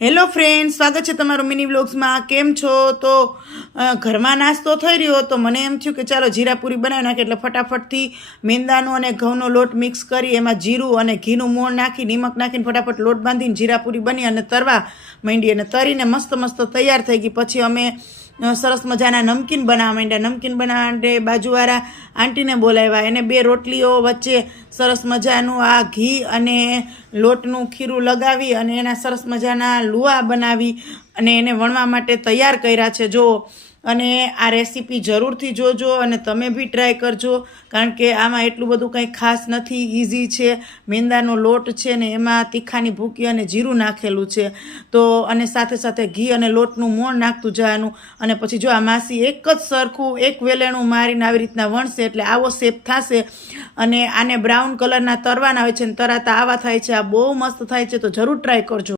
Hello friend, સ્વાગત છે તમારું મિની વ્લોગ્સમાં। કેમ છો? તો ઘરમાં નાસ્તો થઈ રહ્યો તો મને એમ થયું કે ચાલો જીરાપુરી બનાવી નાખીએ। એટલે ફટાફટથી મેંદાનો અને ઘઉંનો લોટ મિક્સ કરી એમાં જીરું અને ઘીનું મોણ નાખી નિમક નાખીને ફટાફટ લોટ બાંધીને જીરાપુરી બની અને તરવા માંડી અને તરીને મસ્ત મસ્ત તૈયાર થઈ ગઈ। પછી અમે સરસ મજાના નમકીન બનાવવા માંડ્યા। નમકીન બનાવવા માટે બાજુવાળા આંટીને બોલાવ્યા। એને બે રોટલીઓ વચ્ચે સરસ મજાનું આ ઘી અને લોટનું ખીરું લગાવી અને એના સરસ મજાના લુવા બનાવી અને એને વણવા માટે તૈયાર કર્યા છે જો। અને આ રેસીપી જરૂરથી જોજો અને તમે બી ટ્રાય કરજો, કારણ કે આમાં એટલું બધું કંઈ ખાસ નથી, ઇઝી છે। મેંદાનો લોટ છે ને એમાં તીખાની ભૂકી અને જીરું નાખેલું છે તો અને સાથે સાથે ઘી અને લોટનું મોણ નાખતું જવાનું। અને પછી જો આ માસી એક જ સરખું એક વેલેણું મારીને આવી રીતના વણશે એટલે આવો શેપ થશે અને આને બ્રાઉન કલરના તરવાના હોય છે ને તરાતા આવા થાય છે। આ બહુ મસ્ત થાય છે તો જરૂર ટ્રાય કરજો।